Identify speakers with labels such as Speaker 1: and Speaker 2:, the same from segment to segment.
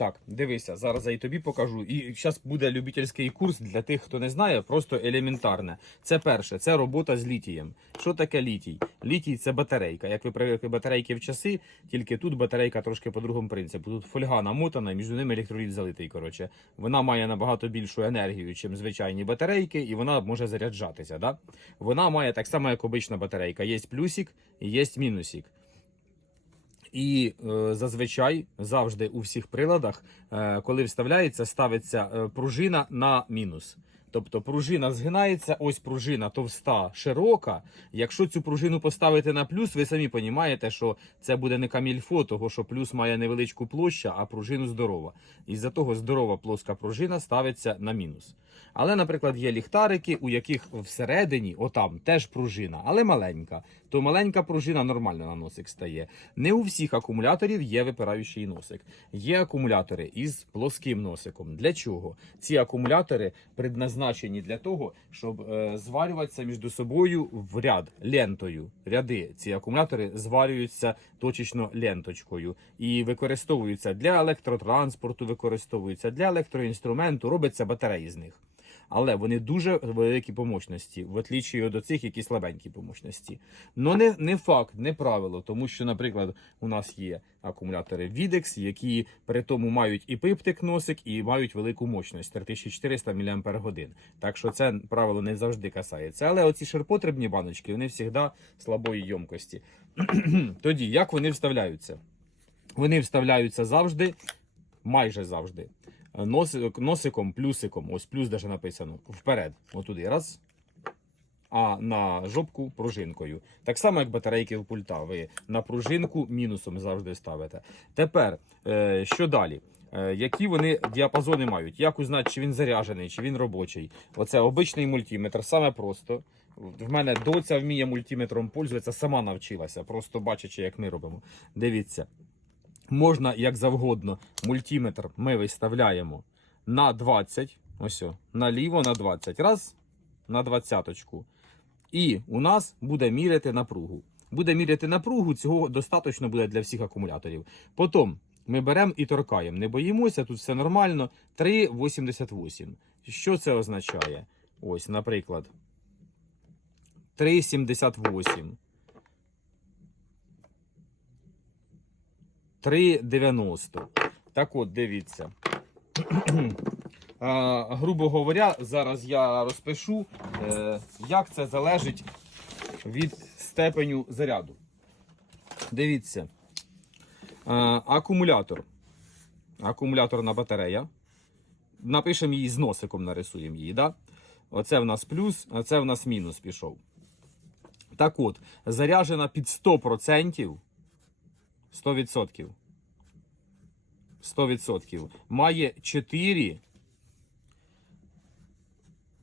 Speaker 1: Так, дивися, зараз я і тобі покажу. І зараз буде любительський курс для тих, хто не знає, просто елементарне. Це перше, це робота з літієм. Що таке літій? Літій це батарейка. Як ви привикли батарейки в часи, тільки тут батарейка трошки по другому принципу. Тут фольга намотана, між ними електроліт залитий. коротше. Вона має набагато більшу енергію, ніж звичайні батарейки, і вона може заряджатися. Да? Вона має так само, як обична батарейка. Є плюсик і є мінусик. І е, зазвичай завжди у всіх приладах, е, коли вставляється, ставиться е, пружина на мінус. Тобто пружина згинається, ось пружина товста, широка. Якщо цю пружину поставити на плюс, ви самі розумієте, що це буде не камільфо, того що плюс має невеличку площу, а пружина здорова. Із-за того здорова плоска пружина ставиться на мінус. Але, наприклад, є ліхтарики, у яких всередині, отам, теж пружина, але маленька. То маленька пружина нормально на носик стає. Не у всіх акумуляторів є випираючий носик. Є акумулятори із плоским носиком. Для чого? Ці акумулятори предназначені призначені для того, щоб е, зварюватися між собою в ряд лентою. Ряди ці акумулятори зварюються точечно ленточкою і використовуються для електротранспорту, використовуються для електроінструменту, робиться батареї з них але вони дуже великі по мощності, в отлічі до цих, які слабенькі по мощності. Ну не не факт, не правило, тому що, наприклад, у нас є акумулятори Videx, які при тому мають і пиптик носик, і мають велику мощність 3400 мАч. Так що це правило не завжди касається. Але оці ширпотребні баночки вони завжди слабої йомкості. Тоді як вони вставляються? Вони вставляються завжди, майже завжди носиком, плюсиком. Ось плюс даже написано. Вперед. Отуди. Раз. А на жопку пружинкою. Так само, як батарейки в пульта. Ви на пружинку мінусом завжди ставите. Тепер, е, що далі? Е, які вони діапазони мають? Як узнати, чи він заряжений, чи він робочий? Оце обичний мультиметр, саме просто. В мене доця вміє мультиметром пользуватися, сама навчилася, просто бачачи, як ми робимо. Дивіться. Можна як завгодно. Мультиметр ми виставляємо на 20. Ось, наліво на 20. Раз, на 20. І у нас буде міряти напругу. Буде міряти напругу, цього достатньо буде для всіх акумуляторів. Потім ми беремо і торкаємо. Не боїмося, тут все нормально. 3,88. Що це означає? Ось, наприклад, 3,78. 3,90. Так от, дивіться. Грубо говоря, зараз я розпишу, е, як це залежить від степеню заряду. Дивіться. Акумулятор. Акумуляторна батарея. Напишемо її з носиком, нарисуємо її. Да? Оце в нас плюс, а це в нас мінус пішов. Так от, заряджена під 100%. 100%. 100%. Має 4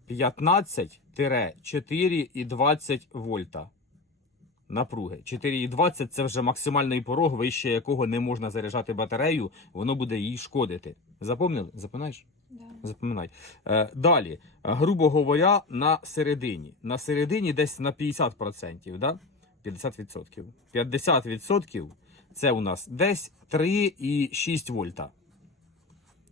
Speaker 1: 15 4,20 вольта напруги. 4,20 це вже максимальний порог, вище якого не можна заряджати батарею, воно буде їй шкодити. Запомнили? Запоминаєш? Да. Запоминай. Е, далі, грубо говоря, на середині. На середині десь на 50%. Да? 50%. 50% це у нас десь 3,6 вольта.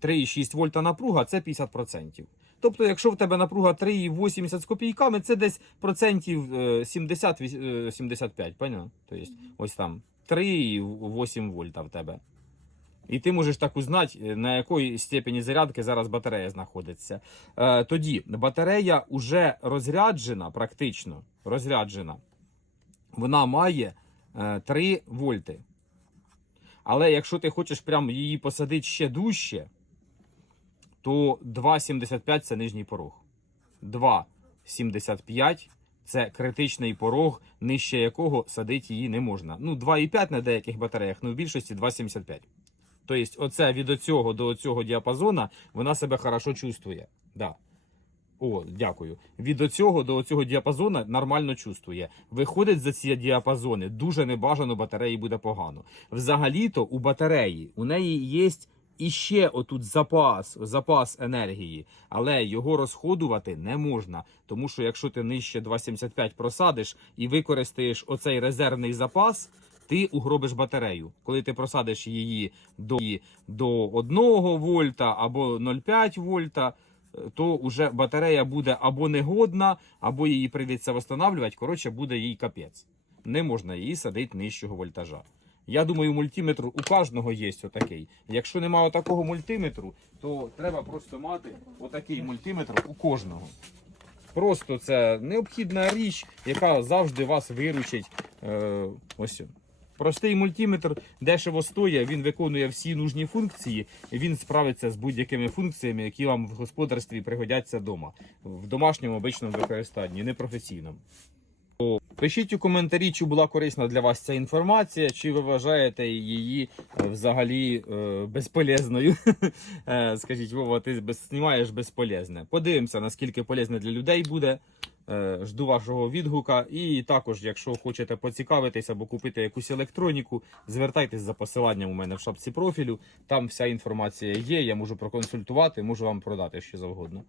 Speaker 1: 3,6 вольта напруга це 50%. Тобто, якщо в тебе напруга 3,80 з копійками, це десь процентів 70-75. Понятно? Тобто, ось там 3,8 вольта в тебе. І ти можеш так узнати, е, на якій степені зарядки зараз батарея знаходиться. Е, тоді батарея вже розряджена, практично розряджена. Вона має 3 е, вольти. Але якщо ти хочеш прям її посадити ще дужче, то 2,75 це нижній порог. 2,75 це критичний порог, нижче якого садити її не можна. Ну, 2,5 на деяких батареях, ну в більшості 2,75. Тобто, оце від оцього до цього діапазону, вона себе хорошо чувствує. Да. О, дякую. Від оцього до цього діапазону нормально чувствує. Виходить за ці діапазони, дуже небажано батареї буде погано. Взагалі-то у батареї у неї є іще отут запас, запас енергії, але його розходувати не можна. Тому що якщо ти нижче 2,75 просадиш і використаєш оцей резервний запас. Ти угробиш батарею, коли ти просадиш її до до 1 вольта або 0,5 вольта то вже батарея буде або негодна, або її прийдеться встановлювати. Коротше, буде їй капець. Не можна її садити нижчого вольтажа. Я думаю, мультиметр у кожного є отакий. Якщо немає такого мультиметру, то треба просто мати отакий мультиметр у кожного. Просто це необхідна річ, яка завжди вас виручить. Е, ось. Простий мультиметр дешево стоїть, він виконує всі нужні функції, він справиться з будь-якими функціями, які вам в господарстві пригодяться вдома. В домашньому обичному використанні, не професійному. Пишіть у коментарі, чи була корисна для вас ця інформація, чи ви вважаєте її е, взагалі е, безполезною. Е, скажіть, Вова, ти знімаєш безполезне. Подивимося, наскільки полезне для людей буде. Е, жду вашого відгука. І також, якщо хочете поцікавитись або купити якусь електроніку, звертайтесь за посиланням у мене в шапці профілю. Там вся інформація є. Я можу проконсультувати, можу вам продати що завгодно.